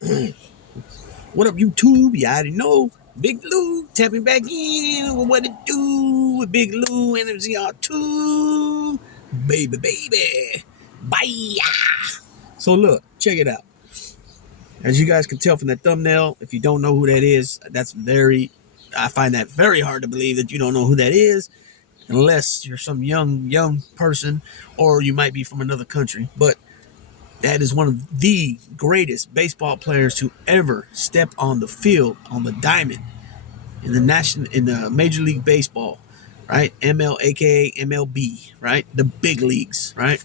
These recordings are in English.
What up, YouTube? You already know. Big Lou tapping back in with what it do with Big Lou and MZR2. Baby. Bye. So look, check it out. As you guys can tell from that thumbnail, if you don't know who that is, I find that very hard to believe that you don't know who that is, unless you're some young person, or you might be from another country. But that is one of the greatest baseball players to ever step on the field, on the diamond, in the Major League Baseball, right? ML, aka MLB, right? The big leagues, right?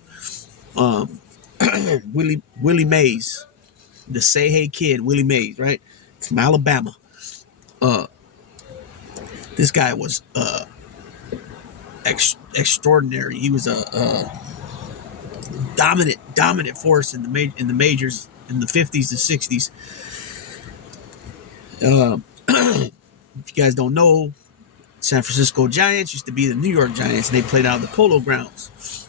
Um, Willie Mays, the Say Hey Kid, Willie Mays, right? From Alabama. Uh, this guy was extraordinary. He was a dominant force in the majors in the 50s and 60s. If you guys don't know, San Francisco Giants used to be the New York Giants, and they played out of the Polo Grounds.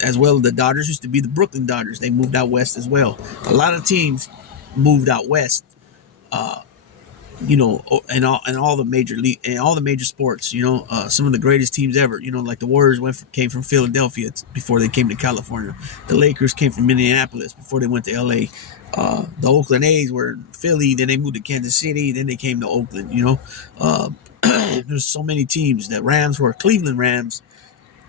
As well, the Dodgers used to be the Brooklyn Dodgers. They moved out west as well. A lot of teams moved out west, and all the major league and all the major sports. Some of the greatest teams ever. Like the Warriors came from Philadelphia before they came to California. The Lakers came from Minneapolis before they went to L.A. The Oakland A's were in Philly, then they moved to Kansas City, then they came to Oakland. There's so many teams. The Rams were Cleveland Rams,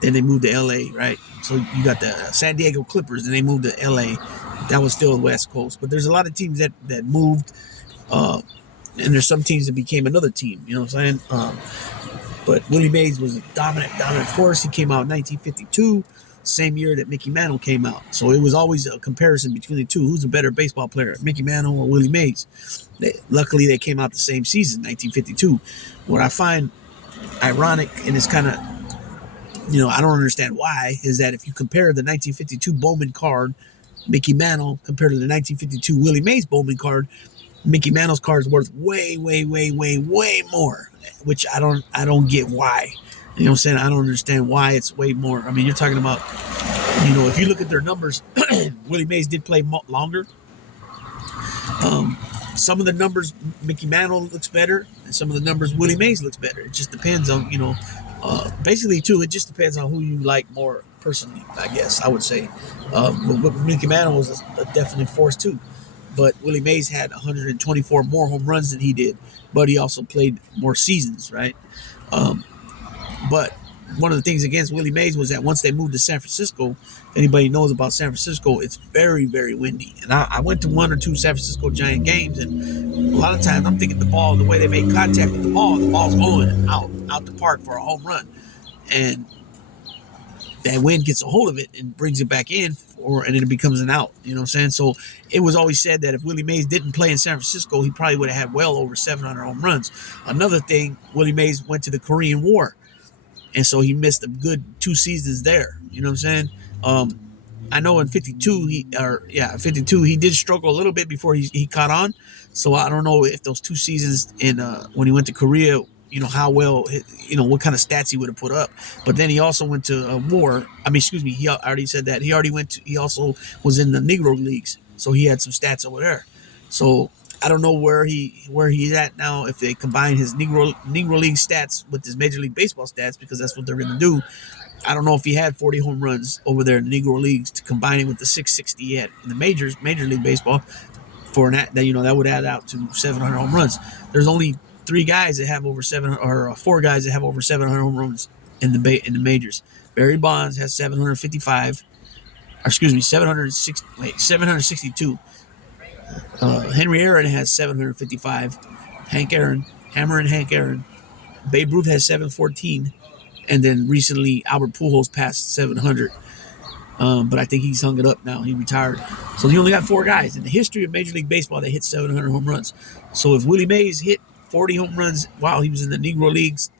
then they moved to L.A. Right. So you got the San Diego Clippers, and they moved to L.A. That was still the West Coast, but there's a lot of teams that moved. And there's some teams that became another team, you know what I'm saying? But Willie Mays was a dominant force. He came out in 1952, same year that Mickey Mantle came out. So it was always a comparison between the two. Who's a better baseball player, Mickey Mantle or Willie Mays? Luckily, they came out the same season, 1952. What I find ironic, and it's kind of, I don't understand why, is that if you compare the 1952 Bowman card, Mickey Mantle, compared to the 1952 Willie Mays Bowman card, Mickey Mantle's card is worth way more, which I don't get why. You know what I'm saying? I don't understand why it's way more. I mean, you're talking about, if you look at their numbers, Willie Mays did play longer. Some of the numbers, Mickey Mantle looks better, and some of the numbers, Willie Mays looks better. It just depends on, basically, too, it just depends on who you like more personally, I guess, I would say. But Mickey Mantle was a definite force, too. But Willie Mays had 124 more home runs than he did, but he also played more seasons, right? But one of the things against Willie Mays was that once they moved to San Francisco, if anybody knows about San Francisco, it's very windy. And I went to one or two San Francisco Giant games, and a lot of times I'm thinking the way they make contact with the ball's going out the park for a home run. And that wind gets a hold of it and brings it back in, and then it becomes an out. You know what I'm saying? So it was always said that if Willie Mays didn't play in San Francisco, he probably would have had well over 700 home runs. Another thing, Willie Mays went to the Korean War, and so he missed a good 2 seasons there. You know what I'm saying? I know in 52 he did struggle a little bit before he caught on. So I don't know if those 2 seasons when he went to Korea, how well, what kind of stats he would have put up. But then he also went to war. I mean, excuse me, he already said that. He also was in the Negro Leagues. So he had some stats over there. So I don't know where he's at now, if they combine his Negro League stats with his Major League Baseball stats, because that's what they're going to do. I don't know if he had 40 home runs over there in the Negro Leagues to combine it with the 660 he had in the Major League Baseball. That would add out to 700 home runs. There's only 3 guys that have over 4 guys that have over 700 home runs in the majors. Barry Bonds has 755. Or excuse me, 762. Henry Aaron has 755. Hank Aaron. Babe Ruth has 714. And then recently, Albert Pujols passed 700. But I think he's hung it up now. He retired. So you only got 4 guys in the history of Major League Baseball that hit 700 home runs. So if Willie Mays hit 40 home runs while he was in the Negro Leagues,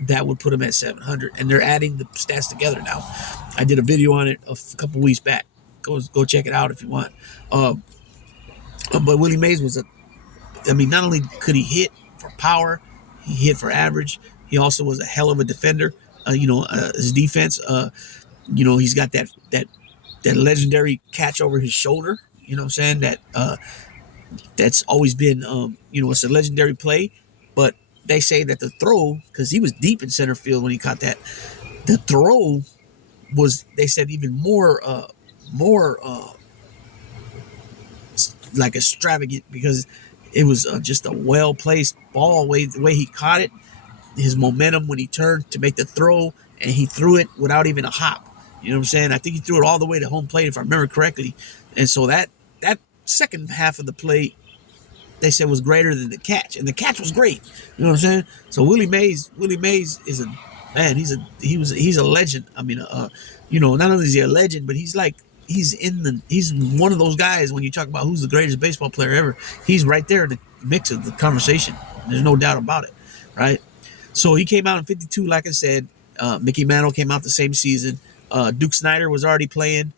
that would put him at 700. And they're adding the stats together now. I did a video on it a couple weeks back. Go check it out if you want. But Willie Mays not only could he hit for power, he hit for average. He also was a hell of a defender. His defense, he's got that legendary catch over his shoulder. You know what I'm saying? That's always been, it's a legendary play. But they say that the throw, because he was deep in center field when he caught that, the throw was, they said, even more like extravagant, because it was just a well placed ball. The way he caught it, his momentum when he turned to make the throw, and he threw it without even a hop. You know what I'm saying? I think he threw it all the way to home plate, if I remember correctly. And so that second half of the play, they said, was greater than the catch, and the catch was great. You know what I'm saying? So Willie Mays is a man. He's a legend. I mean, not only is he a legend, but he's one of those guys. When you talk about who's the greatest baseball player ever, he's right there in the mix of the conversation. There's no doubt about it, right? So he came out in '52, like I said. Mickey Mantle came out the same season. Duke Snyder was already playing.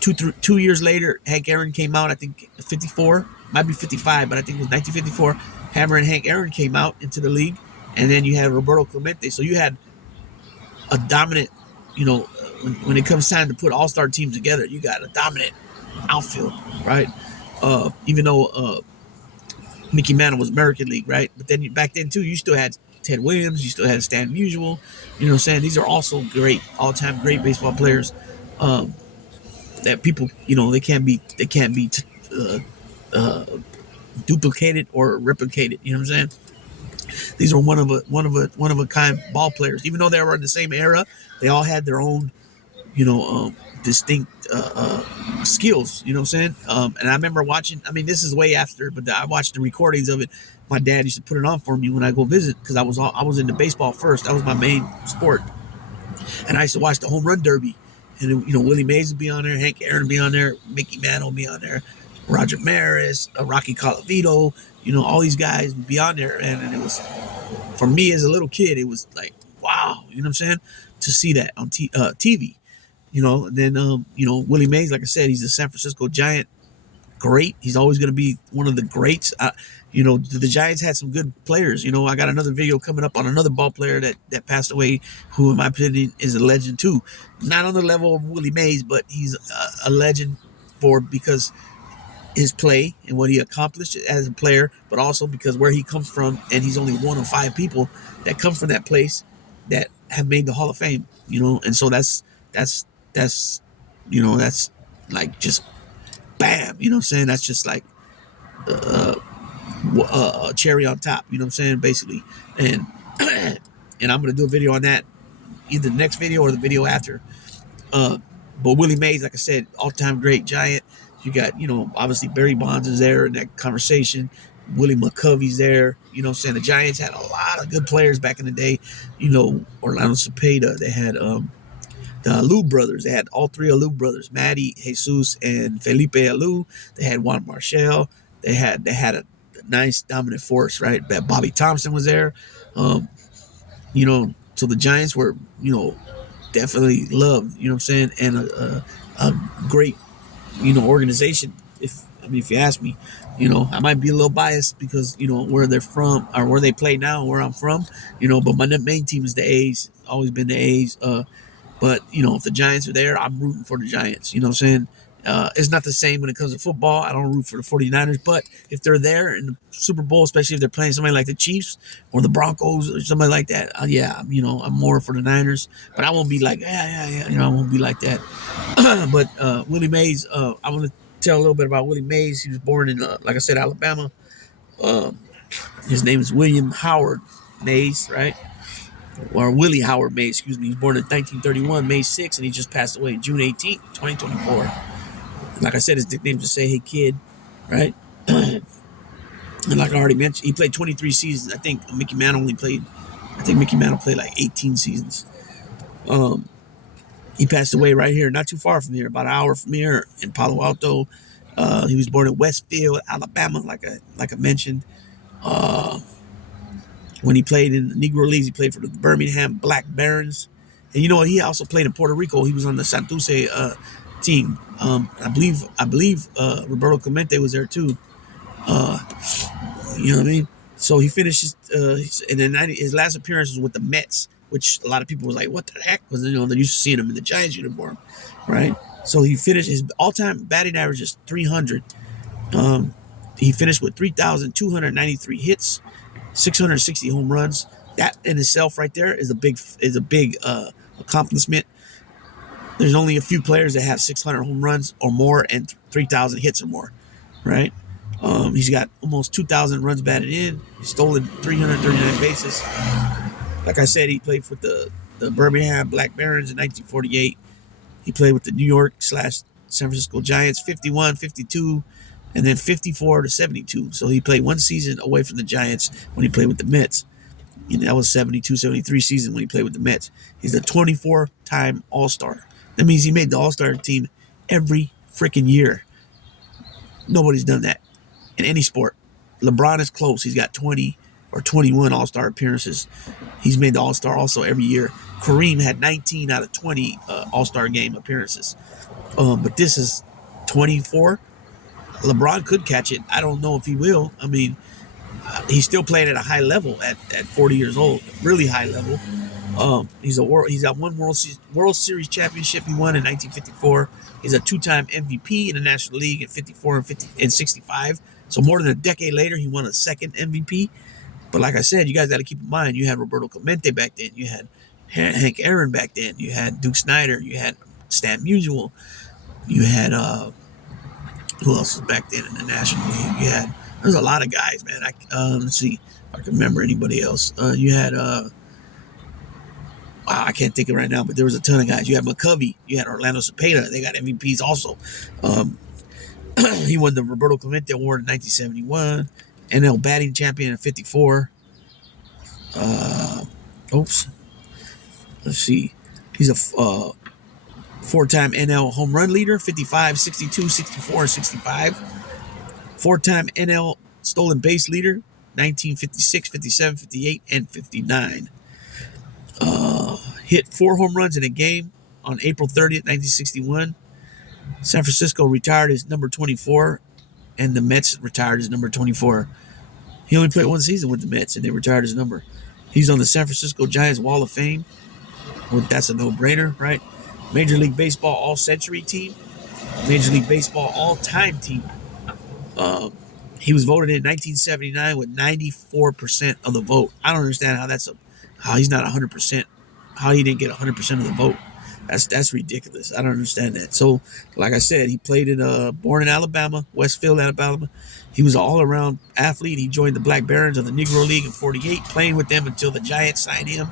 2 years later, Hank Aaron came out. I think '54, might be '55, but I think it was 1954. Hammer and Hank Aaron came out into the league, and then you had Roberto Clemente. So you had a dominant, when it comes time to put all-star teams together, you got a dominant outfield, right? Even though Mickey Mantle was American League, right? But then back then too, you still had Ted Williams, you still had Stan Musial. You know what I'm saying? These are also great, all-time great baseball players. That people, they can't be uh, duplicated or replicated. You know what I'm saying? These are one of a kind ball players. Even though they were in the same era, they all had their own, distinct skills. You know what I'm saying? And I remember watching. I mean, this is way after, but I watched the recordings of it. My dad used to put it on for me when I go visit, because I was into baseball first. That was my main sport, and I used to watch the home run derby. And Willie Mays would be on there, Hank Aaron would be on there, Mickey Mantle would be on there, Roger Maris, Rocky Colavito. All these guys would be on there, and it was, for me as a little kid, it was like, wow. You know what I'm saying? To see that on TV. And then Willie Mays, like I said, he's a San Francisco Giant great. He's always going to be one of the greats. The Giants had some good players. I got another video coming up on another ball player that passed away, who, in my opinion, is a legend too. Not on the level of Willie Mays, but he's a legend because his play and what he accomplished as a player, but also because where he comes from, and he's only one of 5 people that come from that place that have made the Hall of Fame. And so that's like just bam. You know what I'm saying? That's just like a cherry on top. You know what I'm saying? Basically, and and I'm gonna do a video on that, either the next video or the video after. But Willie Mays, like I said, all-time great Giant. You got, obviously Barry Bonds is there in that conversation. Willie McCovey's there. You know what I'm saying? The Giants had a lot of good players back in the day. Orlando Cepeda. They had the Alou brothers. They had all 3 Alou brothers, Matty, Jesus, and Felipe Alou. They had Juan Marshall. They had a nice dominant force, right? Bobby Thompson was there. So the Giants were, definitely loved, you know what I'm saying? And a great, organization. If you ask me, I might be a little biased because, where they're from or where they play now, where I'm from, but my main team is the A's, always been the A's. But, if the Giants are there, I'm rooting for the Giants. You know what I'm saying? It's not the same when it comes to football. I don't root for the 49ers. But if they're there in the Super Bowl, especially if they're playing somebody like the Chiefs or the Broncos or somebody like that, I'm more for the Niners. But I won't be like, yeah. I won't be like that. But Willie Mays, I want to tell a little bit about Willie Mays. He was born in, like I said, Alabama. His name is William Howard Mays, right? Or Willie Howard Mays, excuse me. He was born in 1931, May 6th, and he just passed away June 18th, 2024. Like I said, his nickname is to say, hey, kid, right? And like I already mentioned, he played 23 seasons. I think Mickey Mantle played like 18 seasons. He passed away right here, not too far from here, about an hour from here in Palo Alto. He was born in Westfield, Alabama, like I mentioned. When he played in the Negro Leagues, he played for the Birmingham Black Barons. And he also played in Puerto Rico. He was on the Santurce team. I believe Roberto Clemente was there too. You know what I mean? So he finished his last appearance was with the Mets, which a lot of people was like, what the heck? Because they're used to seeing him in the Giants uniform, right? So he finished his all-time batting average is 300. Um, he finished with 3,293 hits, 660 home runs. That in itself, right there, is a big accomplishment. There's only a few players that have 600 home runs or more and 3,000 hits or more, right? He's got almost 2,000 runs batted in, stolen 339 bases. Like I said, he played for the Birmingham Black Barons in 1948. He played with the New York / San Francisco Giants 51, 52, and then 54 to 72. So he played one season away from the Giants when he played with the Mets. And that was 72, 73 season when he played with the Mets. He's a 24-time All-Star. That means he made the All-Star team every freaking year. Nobody's done that in any sport. LeBron is close. He's got 20 or 21 All-Star appearances. He's made the All-Star also every year. Kareem had 19 out of 20 All-Star game appearances. But this is 24. LeBron could catch it. I don't know if he will. I mean, he's still playing at a high level at 40 years old, really high level. He's got one World Series championship he won in 1954. He's a two-time MVP in the National League in 54 and 65. So more than a decade later, he won a second MVP. But like I said, you guys got to keep in mind, you had Roberto Clemente back then. You had Hank Aaron back then. You had Duke Snider. You had Stan Musial. You had who else was back then in the National League? There's a lot of guys, man. Let's see if I can remember anybody else. You had I can't think of it right now, but there was a ton of guys. You had McCovey. You had Orlando Cepeda. They got MVPs also. He won the Roberto Clemente Award in 1971. NL batting champion in 54. Let's see. He's a four-time NL home run leader, 55, 62, 64, and 65. Four-time NL stolen base leader, 1956, 57, 58, and 59. Hit 4 home runs in a game on April 30th, 1961. San Francisco retired his number 24, and the Mets retired his number 24. He only played one season with the Mets, and they retired his number. He's on the San Francisco Giants Wall of Fame. Well, that's a no-brainer, right? Major League Baseball All-Century Team. Major League Baseball All-Time Team. He was voted in 1979 with 94% of the vote. I don't understand how he's not 100%. How he didn't get 100% of the vote. That's ridiculous. I don't understand that. So, like I said, he played born in Alabama, Westfield, Alabama. He was an all-around athlete. He joined the Black Barons of the Negro League in 48, playing with them until the Giants signed him.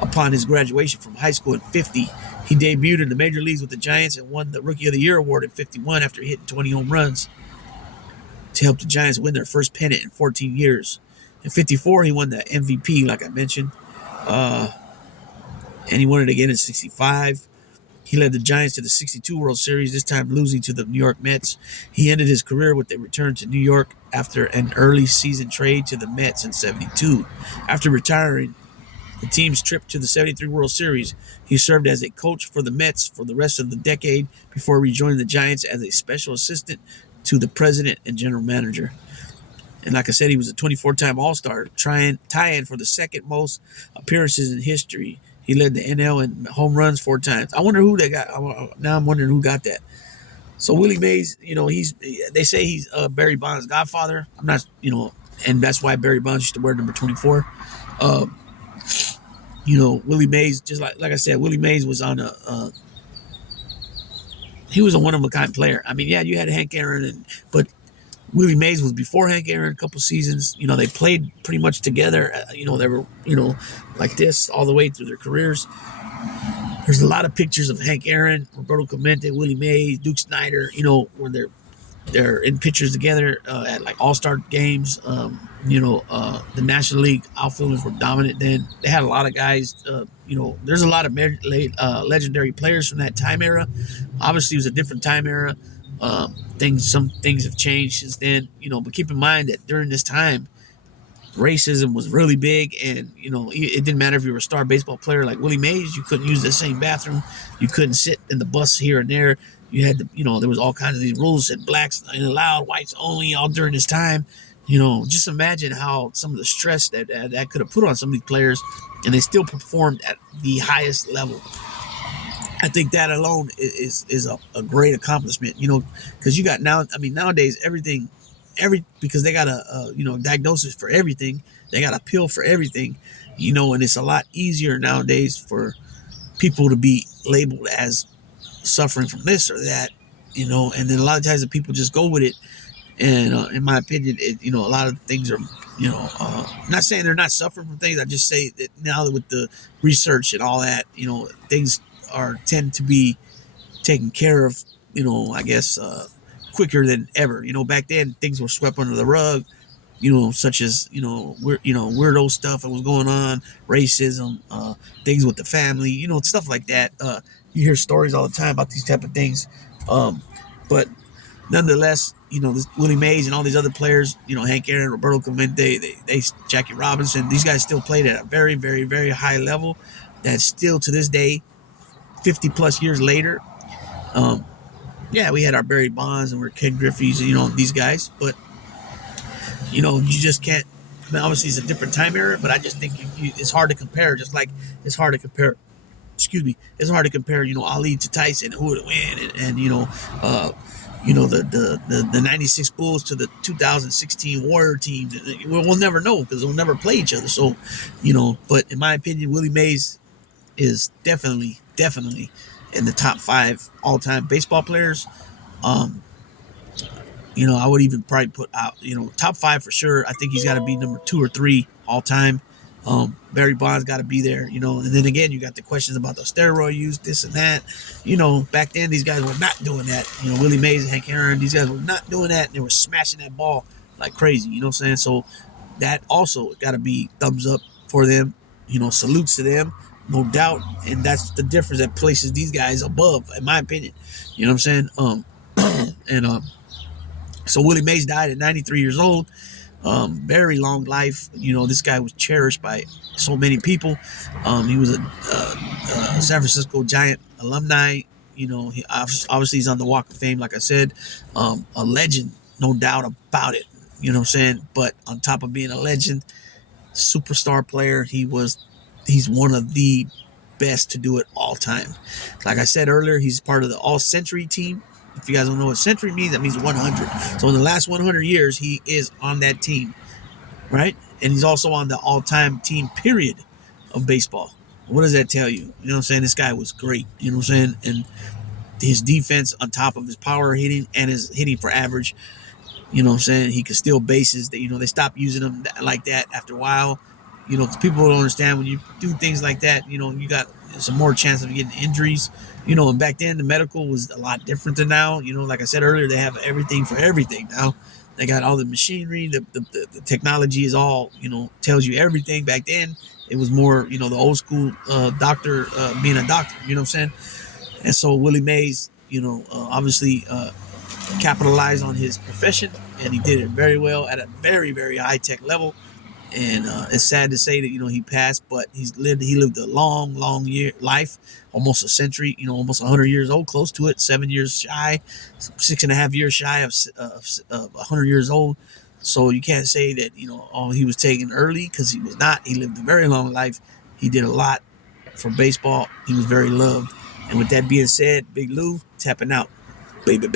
Upon his graduation from high school in 50, he debuted in the major leagues with the Giants and won the Rookie of the Year award in 51 after hitting 20 home runs to help the Giants win their first pennant in 14 years. In 54, he won the MVP, like I mentioned. And he won it again in 65. He led the Giants to the 62 World Series, this time losing to the New York Mets. He ended his career with a return to New York after an early season trade to the Mets in 72. After retiring the team's trip to the 73 World Series, he served as a coach for the Mets for the rest of the decade before rejoining the Giants as a special assistant to the president and general manager. And like I said, he was a 24-time All-Star, tying for the second most appearances in history. He led the NL in home runs 4 times. I wonder who they got. Now I'm wondering who got that. So Willie Mays, they say he's Barry Bonds' godfather. I'm not, and that's why Barry Bonds used to wear number 24. Willie Mays, just like I said, Willie Mays was he was a one-of-a-kind player. I mean, yeah, you had Hank Aaron, but Willie Mays was before Hank Aaron a couple seasons. They played pretty much together. They were, like this all the way through their careers. There's a lot of pictures of Hank Aaron, Roberto Clemente, Willie Mays, Duke Snider, where they're in pictures together at like all-star games. The National League outfielders were dominant then. They had a lot of guys. There's a lot of legendary players from that time era. Obviously, it was a different time era. Some things have changed since then, but keep in mind that during this time, racism was really big, and it didn't matter if you were a star baseball player like Willie Mays. You couldn't use the same bathroom. You couldn't sit in the bus here and there. You had to, there was all kinds of these rules that blacks allowed, whites only, all during this time. Just imagine how some of the stress that could have put on some of these players, and they still performed at the highest level. I think that alone is a great accomplishment, because you got now. I mean, nowadays because they got a diagnosis for everything. They got a pill for everything, and it's a lot easier nowadays for people to be labeled as suffering from this or that, and then a lot of times the people just go with it. And in my opinion, a lot of things are, not saying they're not suffering from things. I just say that now with the research and all that, things tend to be taken care of, I guess, quicker than ever. Back then things were swept under the rug, such as, weirdo stuff that was going on, racism, things with the family, stuff like that. You hear stories all the time about these type of things. But nonetheless, this Willie Mays and all these other players, Hank Aaron, Roberto Clemente, they Jackie Robinson, these guys still played at a very, very, very high level. That still to this day, 50 plus years later, yeah, we had our Barry Bonds and we're Ken Griffey's, these guys, but you just can't. I mean, obviously it's a different time era, but I just think it's hard to compare. Just like it's hard to compare. Excuse me, it's hard to compare. Ali to Tyson, who would win, and the '96 Bulls to the 2016 Warrior teams. We'll never know because we'll never play each other. So, but in my opinion, Willie Mays is definitely in the top 5 all-time baseball players. I would even probably put out, top 5 for sure. I think he's got to be number 2 or 3 all-time. Barry Bonds got to be there, and then again, you got the questions about the steroid use, this and that. Back then, these guys were not doing that. Willie Mays and Hank Aaron, these guys were not doing that. They were smashing that ball like crazy, you know what I'm saying? So that also got to be thumbs up for them, salutes to them, no doubt. And that's the difference that places these guys above, in my opinion. You know what I'm saying? So Willie Mays died at 93 years old. Very long life. This guy was cherished by so many people. He was a San Francisco Giant alumni. Obviously he's on the Walk of Fame, like I said. A legend, no doubt about it. You know what I'm saying? But on top of being a legend, superstar player, he's one of the best to do it all time. Like I said earlier, he's part of the all-century team. If you guys don't know what century means, that means 100. So in the last 100 years, he is on that team, right? And he's also on the all-time team period of baseball. What does that tell you? You know what I'm saying? This guy was great. You know what I'm saying? And his defense on top of his power hitting and his hitting for average, you know what I'm saying? He could steal bases. They stopped using him like that after a while. Because people don't understand when you do things like that, you got some more chance of getting injuries. And back then the medical was a lot different than now. Like I said earlier, they have everything for everything now. They got all the machinery, the technology is all, tells you everything. Back then it was more, the old school doctor being a doctor, you know what I'm saying? And so Willie Mays, obviously capitalized on his profession, and he did it very well at a very, very high tech level. And it's sad to say that he passed, but he lived a long life, almost a century, almost 100 years old, close to it, 7 years shy, 6.5 years shy of 100 years old. So you can't say that he was taken early, because he was not. He lived a very long life. He did a lot for baseball. He was very loved. And with that being said, Big Lou tapping out, baby.